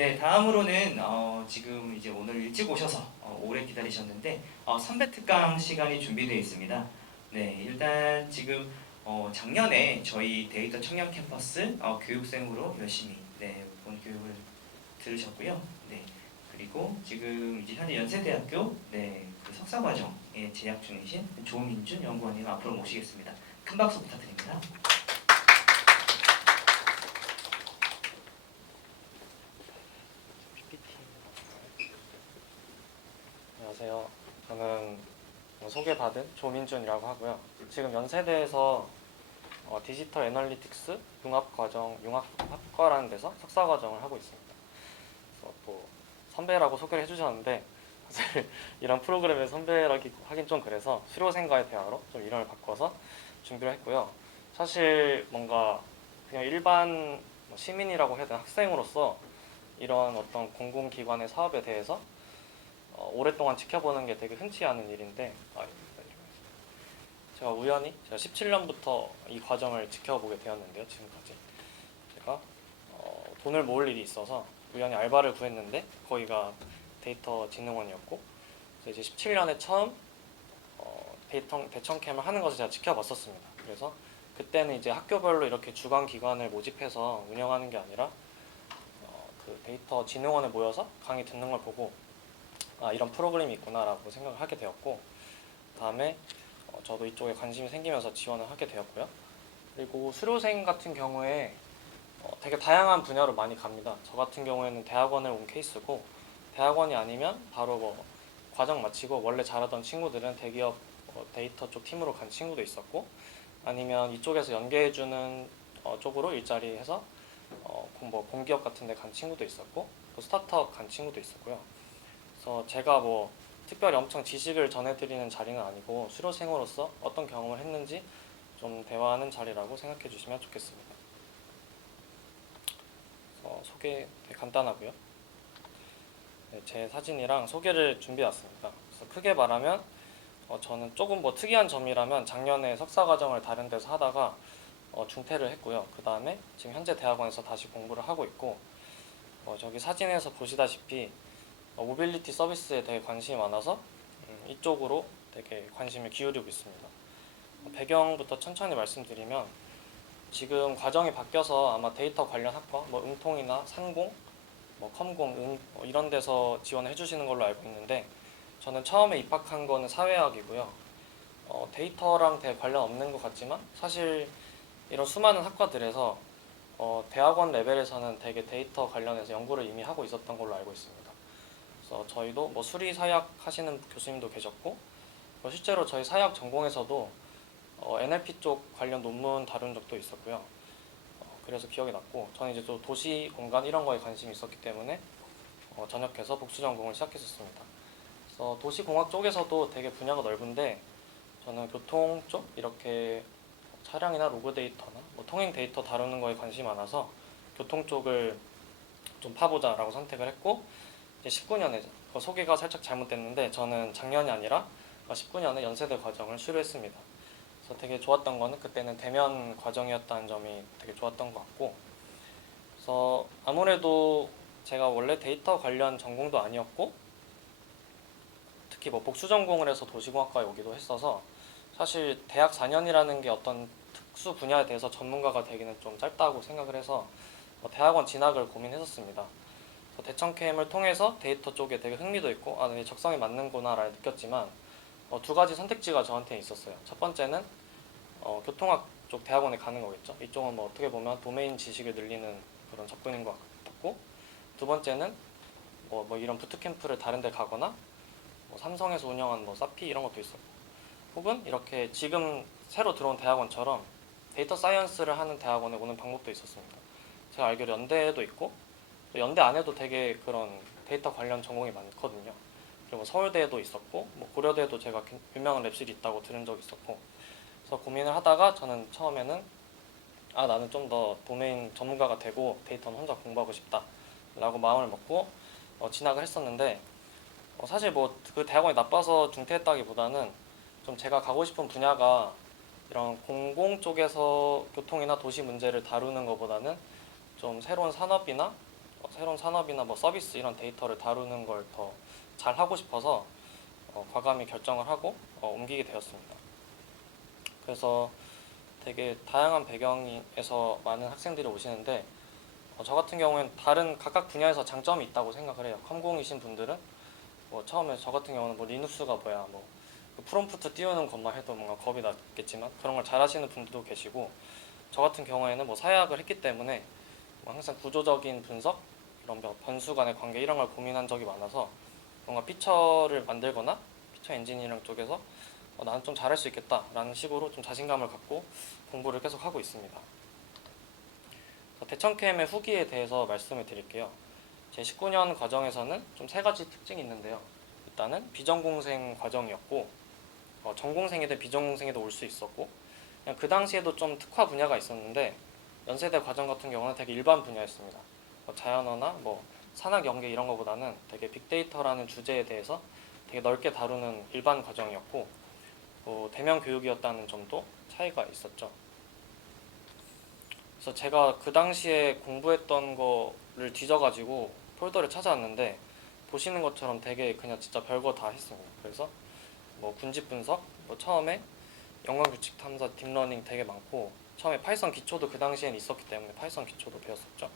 네, 다음으로는 지금 이제 오늘 일찍 오셔서 오래 기다리셨는데 선배 특강 시간이 준비되어 있습니다. 네, 일단 지금 작년에 저희 데이터 청년 캠퍼스 교육생으로 열심히 본 교육을 들으셨고요. 네, 그리고 지금 이제 현재 연세대학교 그 석사과정에 재학 중이신 조민준 연구원님 앞으로 모시겠습니다. 큰 박수 부탁드립니다. 안녕하세요. 저는 소개받은 조민준이라고 하고요. 지금 연세대에서 디지털 애널리틱스 융합과정, 융합학과라는 데서 석사과정을 하고 있습니다. 그래서 또 선배라고 소개를 해주셨는데 사실 이런 프로그램에 선배라기 하긴 좀 그래서 수료생과의 대화로 좀 이름을 바꿔서 준비를 했고요. 사실 뭔가 그냥 일반 시민이라고 해야 되나 학생으로서 이런 어떤 공공기관의 사업에 대해서 오랫동안 지켜보는 게 되게 흔치 않은 일인데 제가 우연히 제가 17년부터 이 과정을 지켜보게 되었는데요. 지금까지 제가 돈을 모을 일이 있어서 우연히 알바를 구했는데 거기가 데이터진흥원이었고 이제 17년에 처음 대청캠을 하는 것을 제가 지켜봤었습니다. 그래서 그때는 이제 학교별로 이렇게 주관 기관을 모집해서 운영하는 게 아니라 그 데이터진흥원에 모여서 강의 듣는 걸 보고 이런 프로그램이 있구나라고 생각을 하게 되었고, 다음에 저도 이쪽에 관심이 생기면서 지원을 하게 되었고요. 그리고 수료생 같은 경우에 되게 다양한 분야로 많이 갑니다. 저 같은 경우에는 대학원을 온 케이스고, 대학원이 아니면 바로 과정 마치고 원래 잘하던 친구들은 대기업 데이터 쪽 팀으로 간 친구도 있었고, 아니면 이쪽에서 연계해주는 쪽으로 일자리 해서 공기업 같은 데 간 친구도 있었고, 또 스타트업 간 친구도 있었고요. 그래서 제가 특별히 엄청 지식을 전해드리는 자리는 아니고 수료생으로서 어떤 경험을 했는지 좀 대화하는 자리라고 생각해 주시면 좋겠습니다. 소개 되게 간단하고요. 네, 제 사진이랑 소개를 준비해 왔습니다. 그래서 크게 말하면 저는 조금 특이한 점이라면 작년에 석사과정을 다른 데서 하다가 중퇴를 했고요. 그 다음에 지금 현재 대학원에서 다시 공부를 하고 있고, 저기 사진에서 보시다시피 모빌리티 서비스에 되게 관심이 많아서 이쪽으로 되게 관심을 기울이고 있습니다. 배경부터 천천히 말씀드리면, 지금 과정이 바뀌어서 아마 데이터 관련 학과, 응통이나 산공, 컴공, 이런 데서 지원을 해주시는 걸로 알고 있는데, 저는 처음에 입학한 거는 사회학이고요. 데이터랑 되게 관련 없는 것 같지만 사실 이런 수많은 학과들에서 대학원 레벨에서는 되게 데이터 관련해서 연구를 이미 하고 있었던 걸로 알고 있습니다. 그래서 저희도 수리 사약 하시는 교수님도 계셨고, 실제로 저희 사약 전공에서도 NLP 쪽 관련 논문 다룬 적도 있었고요. 그래서 기억이 났고, 저는 이제 또 도시 공간 이런 거에 관심이 있었기 때문에 전역해서 복수 전공을 시작했었습니다. 그래서 도시공학 쪽에서도 되게 분야가 넓은데, 저는 교통 쪽 이렇게 차량이나 로그 데이터나 통행 데이터 다루는 거에 관심이 많아서 교통 쪽을 좀 파보자라고 선택을 했고, 이제 19년에 소개가 살짝 잘못됐는데 저는 작년이 아니라 19년에 연세대 과정을 수료했습니다. 그래서 되게 좋았던 거는 그때는 대면 과정이었다는 점이 되게 좋았던 것 같고, 그래서 아무래도 제가 원래 데이터 관련 전공도 아니었고 특히 복수 전공을 해서 도시공학과에 오기도 했어서 사실 대학 4년이라는 게 어떤 특수 분야에 대해서 전문가가 되기는 좀 짧다고 생각을 해서 대학원 진학을 고민했었습니다. 대청캠을 통해서 데이터 쪽에 되게 흥미도 있고 내 적성에 맞는구나 라를 느꼈지만 두 가지 선택지가 저한테 있었어요. 첫 번째는 교통학 쪽 대학원에 가는 거겠죠. 이쪽은 어떻게 보면 도메인 지식을 늘리는 그런 접근인 것 같고, 두 번째는 이런 부트캠프를 다른 데 가거나 삼성에서 운영한 사피 이런 것도 있었고, 혹은 이렇게 지금 새로 들어온 대학원처럼 데이터 사이언스를 하는 대학원에 오는 방법도 있었습니다. 제가 알기로 연대에도 있고 연대 안에도 되게 그런 데이터 관련 전공이 많거든요. 그리고 서울대에도 있었고 고려대에도 제가 유명한 랩실이 있다고 들은 적이 있었고, 그래서 고민을 하다가 저는 처음에는 나는 좀 더 도메인 전문가가 되고 데이터는 혼자 공부하고 싶다 라고 마음을 먹고 진학을 했었는데, 사실 그 대학원이 나빠서 중퇴했다기보다는 좀 제가 가고 싶은 분야가 이런 공공 쪽에서 교통이나 도시 문제를 다루는 것보다는 좀 새로운 산업이나 새로운 산업이나 뭐 서비스 이런 데이터를 다루는 걸 더 잘 하고 싶어서 과감히 결정을 하고 옮기게 되었습니다. 그래서 되게 다양한 배경에서 많은 학생들이 오시는데 저 같은 경우에는 다른 각각 분야에서 장점이 있다고 생각을 해요. 컴공이신 분들은 뭐 처음에 저 같은 경우는 뭐 리눅스가 뭐야 뭐 그 프롬프트 띄우는 것만 해도 뭔가 겁이 났겠지만 그런 걸 잘하시는 분들도 계시고 저 같은 경우에는 뭐 사회학을 했기 때문에 뭐 항상 구조적인 분석 이런 변수 간의 관계 이런 걸 고민한 적이 많아서 뭔가 피처를 만들거나 피처 엔지니어링 쪽에서 나는 좀 잘할 수 있겠다라는 식으로 좀 자신감을 갖고 공부를 계속 하고 있습니다. 대청캠의 후기에 대해서 말씀을 드릴게요. 제 19년 과정에서는 좀 세 가지 특징이 있는데요. 일단은 비전공생 과정이었고 전공생이든 비전공생이든 올 수 있었고 그냥 그 당시에도 좀 특화 분야가 있었는데 연세대 과정 같은 경우는 되게 일반 분야였습니다. 자연어나 뭐 산학 연계 이런 거보다는 되게 빅데이터라는 주제에 대해서 되게 넓게 다루는 일반 과정이었고 대면 교육이었다는 점도 차이가 있었죠. 그래서 제가 그 당시에 공부했던 거를 뒤져가지고 폴더를 찾아왔는데 보시는 것처럼 되게 그냥 진짜 별거 다 했습니다. 그래서 뭐 군집 분석, 뭐 처음에 연관규칙 탐사, 딥러닝 되게 많고 처음에 파이썬 기초도 그 당시엔 있었기 때문에 파이썬 기초도 배웠었죠.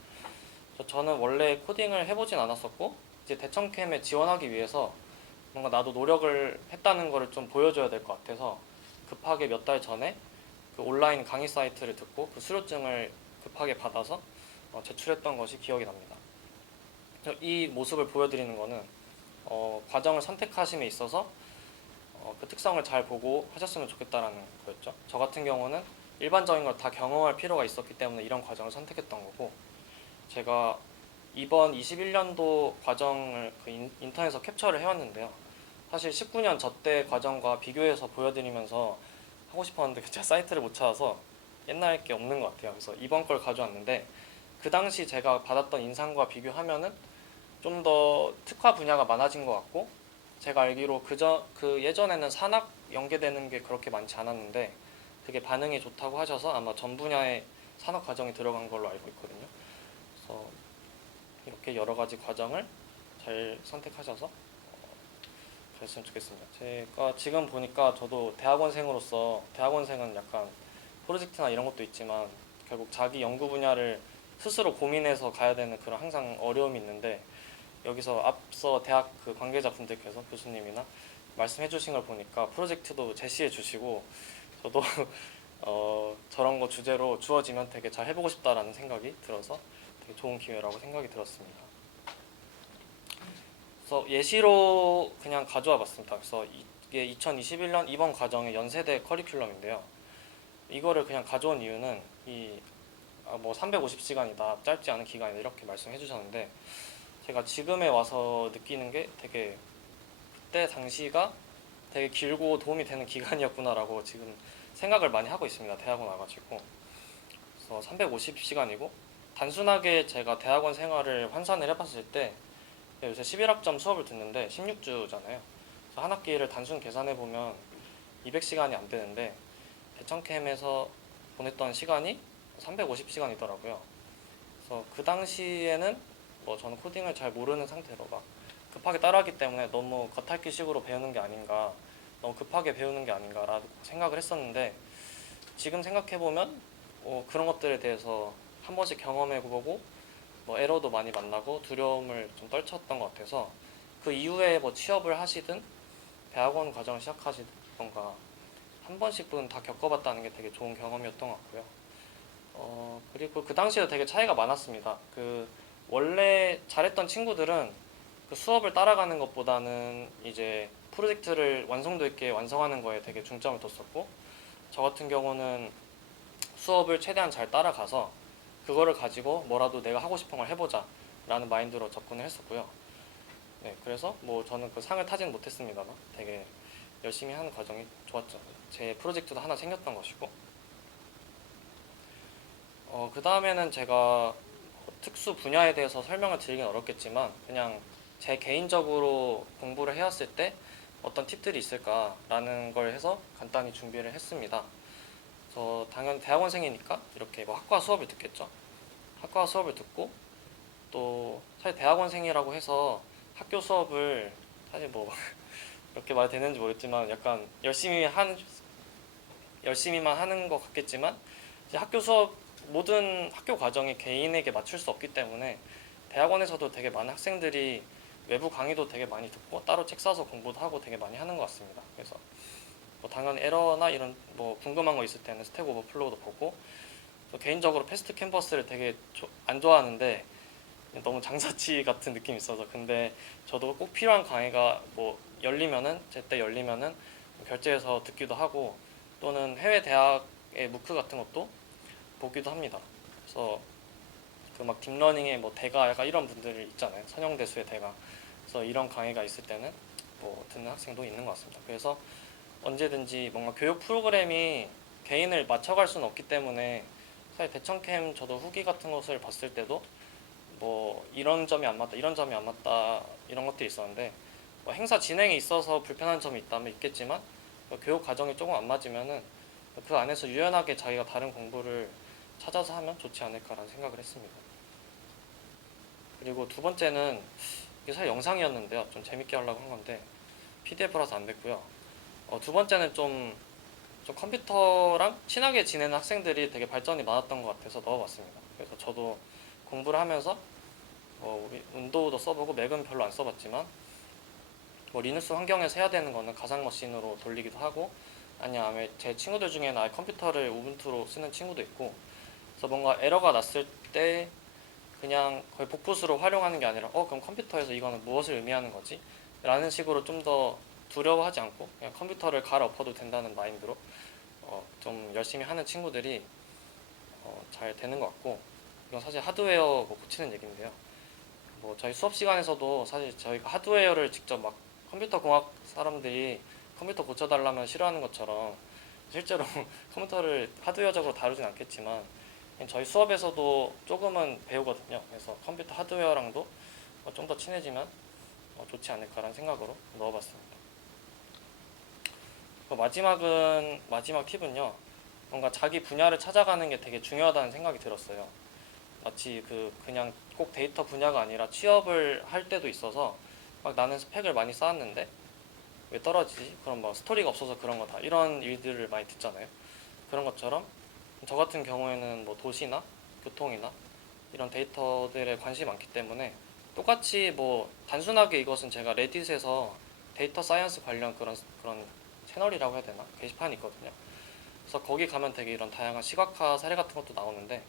그래서 저는 원래 코딩을 해보진 않았었고 이제 대청캠에 지원하기 위해서 뭔가 나도 노력을 했다는 거를 좀 보여줘야 될 것 같아서 급하게 몇 달 전에 그 온라인 강의 사이트를 듣고 그 수료증을 급하게 받아서 제출했던 것이 기억이 납니다. 이 모습을 보여드리는 거는 과정을 선택하심에 있어서 그 특성을 잘 보고 하셨으면 좋겠다라는 거였죠. 저 같은 경우는 일반적인 걸 다 경험할 필요가 있었기 때문에 이런 과정을 선택했던 거고 제가 이번 21년도 과정을 그 인터넷에서 캡처를 해왔는데요. 사실 19년 저 때 과정과 비교해서 보여드리면서 하고 싶었는데 제가 사이트를 못 찾아서 옛날 게 없는 것 같아요. 그래서 이번 걸 가져왔는데 그 당시 제가 받았던 인상과 비교하면은 좀 더 특화 분야가 많아진 것 같고 제가 알기로 그 예전에는 산학 연계되는 게 그렇게 많지 않았는데 되게 반응이 좋다고 하셔서 아마 전 분야의 산업 과정이 들어간 걸로 알고 있거든요. 그래서 이렇게 여러 가지 과정을 잘 선택하셔서 그랬으면 좋겠습니다. 제가 지금 보니까 저도 대학원생으로서 대학원생은 약간 프로젝트나 이런 것도 있지만 결국 자기 연구 분야를 스스로 고민해서 가야 되는 그런 항상 어려움이 있는데 여기서 앞서 대학 그 관계자분들께서 교수님이나 말씀해 주신 걸 보니까 프로젝트도 제시해 주시고 저도 저런 거 주제로 주어지면 되게 잘 해보고 싶다라는 생각이 들어서 되게 좋은 기회라고 생각이 들었습니다. 그래서 예시로 그냥 가져와 봤습니다. 그래서 이게 2021년 이번 과정의 연세대 커리큘럼인데요. 이거를 그냥 가져온 이유는 뭐 350시간이다 짧지 않은 기간이다 이렇게 말씀해 주셨는데 제가 지금에 와서 느끼는 게 되게 그때 당시가 되게 길고 도움이 되는 기간이었구나라고 지금 생각을 많이 하고 있습니다. 대학원 와가지고. 그래서 350시간이고 단순하게 제가 대학원 생활을 환산을 해봤을 때 요새 11학점 수업을 듣는데 16주잖아요. 그래서 한 학기를 단순 계산해보면 200시간이 안 되는데 대청캠에서 보냈던 시간이 350시간이더라고요. 그래서 그 당시에는 뭐 저는 코딩을 잘 모르는 상태로 막 급하게 따라하기 때문에 너무 겉핥기식으로 배우는 게 아닌가, 너무 급하게 배우는 게 아닌가라고 생각을 했었는데 지금 생각해보면 그런 것들에 대해서 한 번씩 경험해보고 뭐 에러도 많이 만나고 두려움을 좀 떨쳤던 것 같아서 그 이후에 뭐 취업을 하시든 대학원 과정을 시작하시던가 한 번씩은 다 겪어봤다는 게 되게 좋은 경험이었던 것 같고요. 그리고 그 당시에도 되게 차이가 많았습니다. 그 원래 잘했던 친구들은 그 수업을 따라가는 것보다는 이제 프로젝트를 완성도 있게 완성하는 거에 되게 중점을 뒀었고 저 같은 경우는 수업을 최대한 잘 따라가서 그거를 가지고 뭐라도 내가 하고 싶은 걸 해보자 라는 마인드로 접근을 했었고요. 네, 그래서 뭐 저는 그 상을 타지는 못했습니다만 되게 열심히 하는 과정이 좋았죠. 제 프로젝트도 하나 생겼던 것이고 그 다음에는 제가 특수 분야에 대해서 설명을 드리긴 어렵겠지만 그냥 제 개인적으로 공부를 해왔을 때 어떤 팁들이 있을까라는 걸 해서 간단히 준비를 했습니다. 그래서 당연히 대학원생이니까 이렇게 뭐 학과 수업을 듣겠죠. 학과 수업을 듣고 또 사실 대학원생이라고 해서 학교 수업을 사실 뭐 이렇게 말이 되는지 모르겠지만 약간 열심히만 하는 것 같겠지만 이제 학교 수업 모든 학교 과정이 개인에게 맞출 수 없기 때문에 대학원에서도 되게 많은 학생들이 외부 강의도 되게 많이 듣고 따로 책 사서 공부도 하고 되게 많이 하는 것 같습니다. 그래서 뭐 당연히 에러나 이런 뭐 궁금한 거 있을 때는 스택 오버플로우도 보고, 또 개인적으로 패스트 캔버스를 되게 안 좋아하는데 너무 장사치 같은 느낌이 있어서, 근데 저도 꼭 필요한 강의가 뭐 열리면은 제때 열리면은 결제해서 듣기도 하고, 또는 해외 대학의 무크 같은 것도 보기도 합니다. 그래서 그 막 딥러닝의 뭐 대가 약간 이런 분들 있잖아요. 선형대수의 대가. 그래서 이런 강의가 있을 때는 뭐 듣는 학생도 있는 것 같습니다. 그래서 언제든지 뭔가 교육 프로그램이 개인을 맞춰갈 수는 없기 때문에 사실 대청캠 저도 후기 같은 것을 봤을 때도 뭐 이런 점이 안 맞다, 이런 점이 안 맞다 이런 것들이 있었는데, 뭐 행사 진행에 있어서 불편한 점이 있다면 있겠지만 교육 과정이 조금 안 맞으면은 그 안에서 유연하게 자기가 다른 공부를 찾아서 하면 좋지 않을까라는 생각을 했습니다. 그리고 두 번째는 이게 사실 영상이었는데요. 좀 재밌게 하려고 한 건데 PDF라서 안 됐고요. 두 번째는 좀 컴퓨터랑 친하게 지내는 학생들이 되게 발전이 많았던 것 같아서 넣어봤습니다. 그래서 저도 공부를 하면서 우리 윈도우도 써보고 맥은 별로 안 써봤지만 뭐 리눅스 환경에서 해야 되는 거는 가상 머신으로 돌리기도 하고, 아니면 제 친구들 중에는 아예 컴퓨터를 우분투로 쓰는 친구도 있고, 그래서 뭔가 에러가 났을 때 그냥 거의 복붙으로 활용하는 게 아니라 그럼 컴퓨터에서 이거는 무엇을 의미하는 거지? 라는 식으로 좀 더 두려워하지 않고 그냥 컴퓨터를 갈아엎어도 된다는 마인드로 좀 열심히 하는 친구들이 잘 되는 것 같고, 이건 사실 하드웨어 뭐 고치는 얘기인데요. 뭐 저희 수업 시간에서도 사실 저희가 하드웨어를 직접 막 컴퓨터 공학 사람들이 컴퓨터 고쳐달라면 싫어하는 것처럼 실제로 컴퓨터를 하드웨어적으로 다루진 않겠지만 저희 수업에서도 조금은 배우거든요. 그래서 컴퓨터 하드웨어랑도 좀 더 친해지면 좋지 않을까라는 생각으로 넣어봤습니다. 마지막 팁은요. 뭔가 자기 분야를 찾아가는 게 되게 중요하다는 생각이 들었어요. 마치 그냥 꼭 데이터 분야가 아니라 취업을 할 때도 있어서 막 나는 스펙을 많이 쌓았는데 왜 떨어지지? 그럼 막 스토리가 없어서 그런 거다. 이런 일들을 많이 듣잖아요. 그런 것처럼 저 같은 경우에는 뭐 도시나 교통이나 이런 데이터들에 관심이 많기 때문에 똑같이 뭐 단순하게 이것은 제가 레딧에서 데이터 사이언스 관련 그런 채널이라고 해야 되나? 게시판이 있거든요. 그래서 거기 가면 되게 이런 다양한 시각화 사례 같은 것도 나오는데,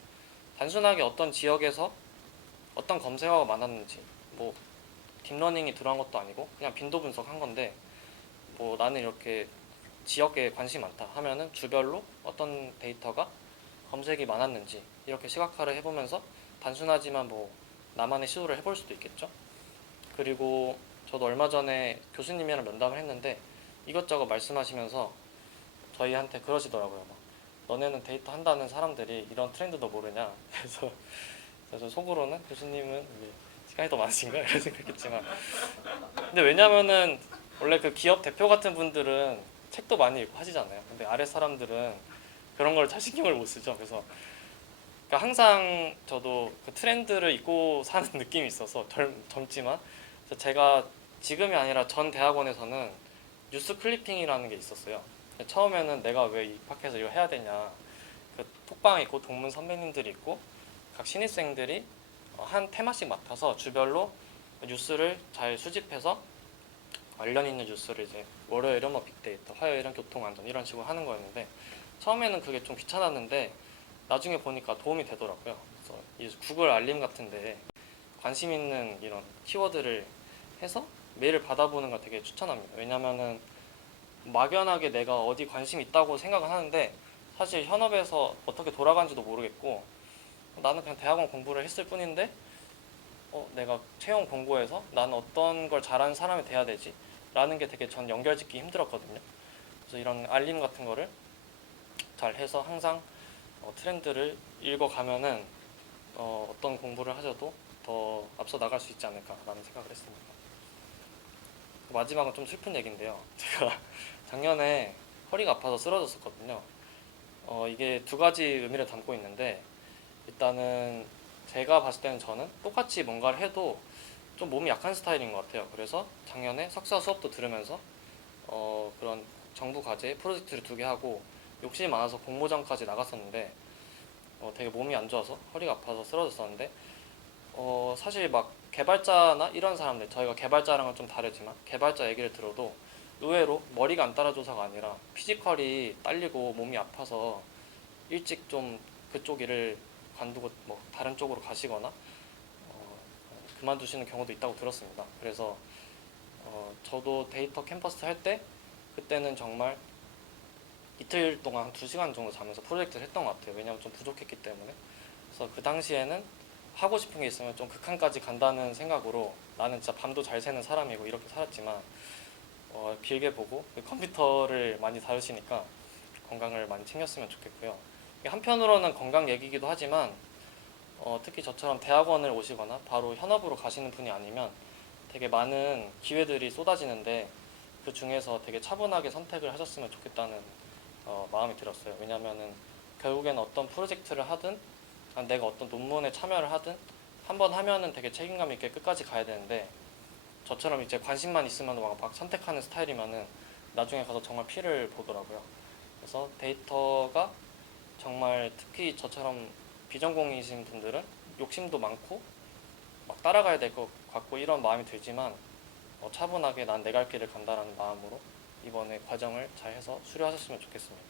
단순하게 어떤 지역에서 어떤 검색어가 많았는지, 뭐 딥러닝이 들어간 것도 아니고 그냥 빈도 분석한 건데, 뭐 나는 이렇게 지역에 관심이 많다 하면은 주별로 어떤 데이터가 검색이 많았는지 이렇게 시각화를 해보면서 단순하지만 뭐 나만의 시도를 해볼 수도 있겠죠. 그리고 저도 얼마 전에 교수님이랑 면담을 했는데 이것저것 말씀하시면서 저희한테 그러시더라고요. 막, 너네는 데이터 한다는 사람들이 이런 트렌드도 모르냐. 그래서 속으로는 교수님은 이제 시간이 더 많으신가 이런 생각했지만, 근데 왜냐면은 원래 그 기업 대표 같은 분들은 책도 많이 읽고 하시잖아요. 근데 아래 사람들은 그런 걸 잘 신경을 못 쓰죠. 그래서 그러니까 항상 저도 그 트렌드를 잊고 사는 느낌이 있어서 젊지만, 그래서 제가 지금이 아니라 전 대학원에서는 뉴스 클리핑이라는 게 있었어요. 처음에는 내가 왜 입학해서 이거 해야 되냐, 그 톡방에 있고 동문 선배님들이 있고 각 신입생들이 한 테마씩 맡아서 주별로 뉴스를 잘 수집해서 관련 있는 뉴스를 이제 월요일은 뭐 빅데이터, 화요일은 교통안전 이런 식으로 하는 거였는데, 처음에는 그게 좀 귀찮았는데 나중에 보니까 도움이 되더라고요. 그래서 이 구글 알림 같은데 관심 있는 이런 키워드를 해서 메일을 받아보는 걸 되게 추천합니다. 왜냐면은 막연하게 내가 어디 관심 있다고 생각은 하는데 사실 현업에서 어떻게 돌아가는지도 모르겠고, 나는 그냥 대학원 공부를 했을 뿐인데 내가 채용 공고에서 나는 어떤 걸 잘하는 사람이 돼야 되지? 라는 게 되게 전 연결짓기 힘들었거든요. 그래서 이런 알림 같은 거를 잘 해서 항상 트렌드를 읽어가면은 어떤 공부를 하셔도 더 앞서 나갈 수 있지 않을까라는 생각을 했습니다. 마지막은 좀 슬픈 얘기인데요. 제가 작년에 허리가 아파서 쓰러졌었거든요. 이게 두 가지 의미를 담고 있는데, 일단은 제가 봤을 때는 저는 똑같이 뭔가를 해도 좀 몸이 약한 스타일인 것 같아요. 그래서 작년에 석사 수업도 들으면서 그런 정부 과제 프로젝트를 2개 하고 욕심이 많아서 공모전까지 나갔었는데 되게 몸이 안 좋아서 허리가 아파서 쓰러졌었는데 사실 막 개발자나 이런 사람들, 저희가 개발자랑은 좀 다르지만 개발자 얘기를 들어도 의외로 머리가 안 따라줘서가 아니라 피지컬이 딸리고 몸이 아파서 일찍 좀 그쪽 일을 관두고 뭐 다른 쪽으로 가시거나 그만두시는 경우도 있다고 들었습니다. 그래서 저도 데이터 캠퍼스 할 때 그때는 정말 이틀 동안 한 2시간 정도 자면서 프로젝트를 했던 것 같아요. 왜냐하면 좀 부족했기 때문에. 그래서 그 당시에는 하고 싶은 게 있으면 좀 극한까지 간다는 생각으로 나는 진짜 밤도 잘 새는 사람이고 이렇게 살았지만 길게 보고 컴퓨터를 많이 다루시니까 건강을 많이 챙겼으면 좋겠고요. 한편으로는 건강 얘기이기도 하지만 특히 저처럼 대학원을 오시거나 바로 현업으로 가시는 분이 아니면 되게 많은 기회들이 쏟아지는데 그 중에서 되게 차분하게 선택을 하셨으면 좋겠다는 마음이 들었어요. 왜냐면은 결국에는 어떤 프로젝트를 하든 내가 어떤 논문에 참여를 하든 한 번 하면은 되게 책임감 있게 끝까지 가야 되는데 저처럼 이제 관심만 있으면 막 선택하는 스타일이면은 나중에 가서 정말 피를 보더라고요. 그래서 데이터가 정말 특히 저처럼 비전공이신 분들은 욕심도 많고 막 따라가야 될 것 같고 이런 마음이 들지만 차분하게 난 내 갈 길을 간다라는 마음으로 이번에 과정을 잘 해서 수료하셨으면 좋겠습니다.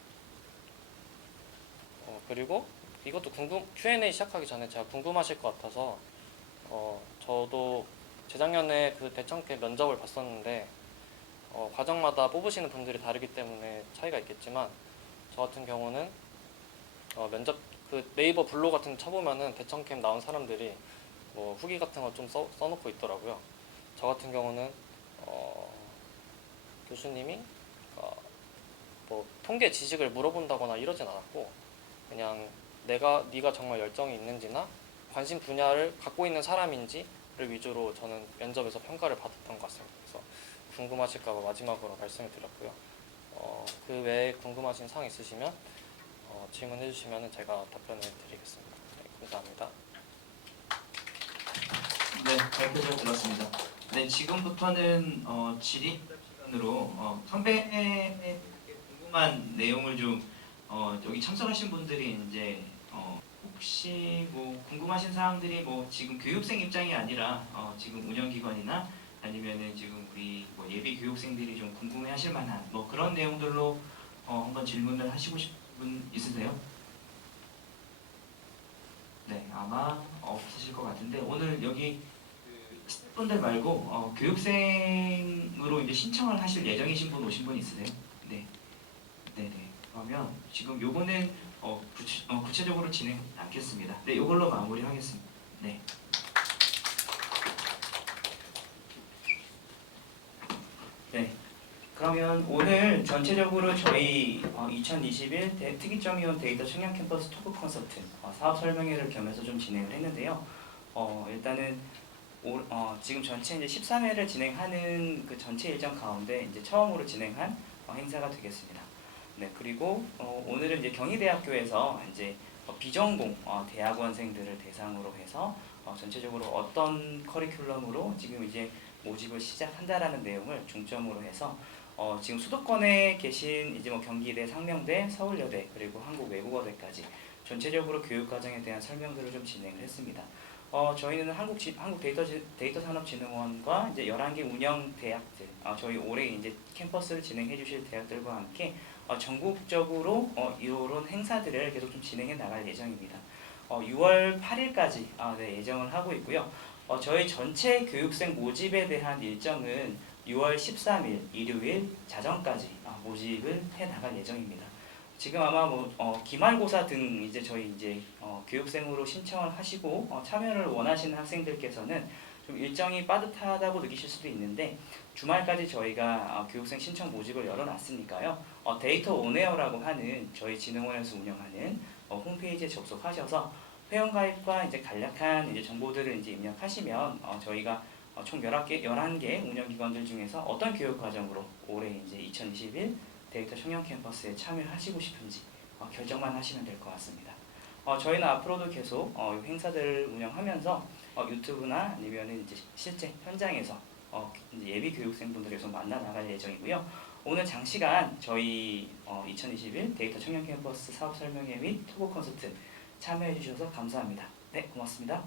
그리고 이것도 Q&A 시작하기 전에 제가 궁금하실 것 같아서 저도 재작년에 그 대청캠 면접을 봤었는데 과정마다 뽑으시는 분들이 다르기 때문에 차이가 있겠지만 저 같은 경우는 면접 그 네이버 블로그 같은 거 쳐보면은 대청캠 나온 사람들이 뭐 후기 같은 거 좀 써놓고 있더라고요. 저 같은 경우는 교수님이 뭐 통계 지식을 물어본다거나 이러진 않았고 그냥 네가 정말 열정이 있는지나 관심 분야를 갖고 있는 사람인지를 위주로 저는 면접에서 평가를 받았던 것 같습니다. 그래서 궁금하실까봐 마지막으로 말씀을 드렸고요. 그 외에 궁금하신 사항 있으시면 질문해 주시면 제가 답변을 드리겠습니다. 네, 감사합니다. 네, 발표 잘 들었습니다. 네, 지금부터는 질의 시간으로 선배의 궁금한 내용을 좀 여기 참석하신 분들이 이제 혹시 뭐 궁금하신 사항들이 뭐 지금 교육생 입장이 아니라 지금 운영기관이나 아니면은 지금 우리 뭐 예비 교육생들이 좀 궁금해하실 만한 뭐 그런 내용들로 한번 질문을 하시고 싶은 분 있으세요? 네, 아마 없으실 것 같은데 오늘 여기 그 스태프분들 말고 교육생으로 이제 신청을 하실 예정이신 분 오신 분 있으세요? 네, 네, 네. 그러면 지금 요거는 구체적으로 진행 않겠습니다. 네, 요걸로 마무리하겠습니다. 네, 네. 그러면 오늘 전체적으로 저희 2021 특이점이온 데이터 청년 캠퍼스 토크 콘서트 사업 설명회를 겸해서 좀 진행을 했는데요. 일단은 지금 전체 이제 13회를 진행하는 그 전체 일정 가운데 이제 처음으로 진행한 행사가 되겠습니다. 네, 그리고 오늘은 이제 경희대학교에서 이제 비전공 대학원생들을 대상으로 해서 전체적으로 어떤 커리큘럼으로 지금 이제 모집을 시작한다라는 내용을 중점으로 해서 지금 수도권에 계신 이제 뭐 경기대, 상명대, 서울여대 그리고 한국외국어대까지 전체적으로 교육과정에 대한 설명들을 좀 진행을 했습니다. 저희는 한국 데이터 산업진흥원과 이제 11개 운영 대학들, 저희 올해 이제 캠퍼스를 진행해 주실 대학들과 함께 전국적으로 이런 행사들을 계속 좀 진행해 나갈 예정입니다. 6월 8일까지 네, 예정을 하고 있고요. 저희 전체 교육생 모집에 대한 일정은 6월 13일 일요일 자정까지 모집을 해 나갈 예정입니다. 지금 아마 뭐 기말고사 등 이제 저희 이제 교육생으로 신청을 하시고 참여를 원하시는 학생들께서는 좀 일정이 빠듯하다고 느끼실 수도 있는데 주말까지 저희가 교육생 신청 모집을 열어놨으니까요. 데이터 온에어라고 하는 저희 진흥원에서 운영하는 홈페이지에 접속하셔서 회원가입과 이제 간략한 이제 정보들을 이제 입력하시면 저희가 총 11개 운영기관들 중에서 어떤 교육과정으로 올해 이제 2021 데이터 청년 캠퍼스에 참여하시고 싶은지 결정만 하시면 될 것 같습니다. 저희는 앞으로도 계속 행사들을 운영하면서 유튜브나 아니면 이제 실제 현장에서 이제 예비 교육생분들을 계속 만나 나갈 예정이고요. 오늘 장시간 저희 2021 데이터 청년 캠퍼스 사업 설명회 및 토크 콘서트 참여해 주셔서 감사합니다. 네, 고맙습니다.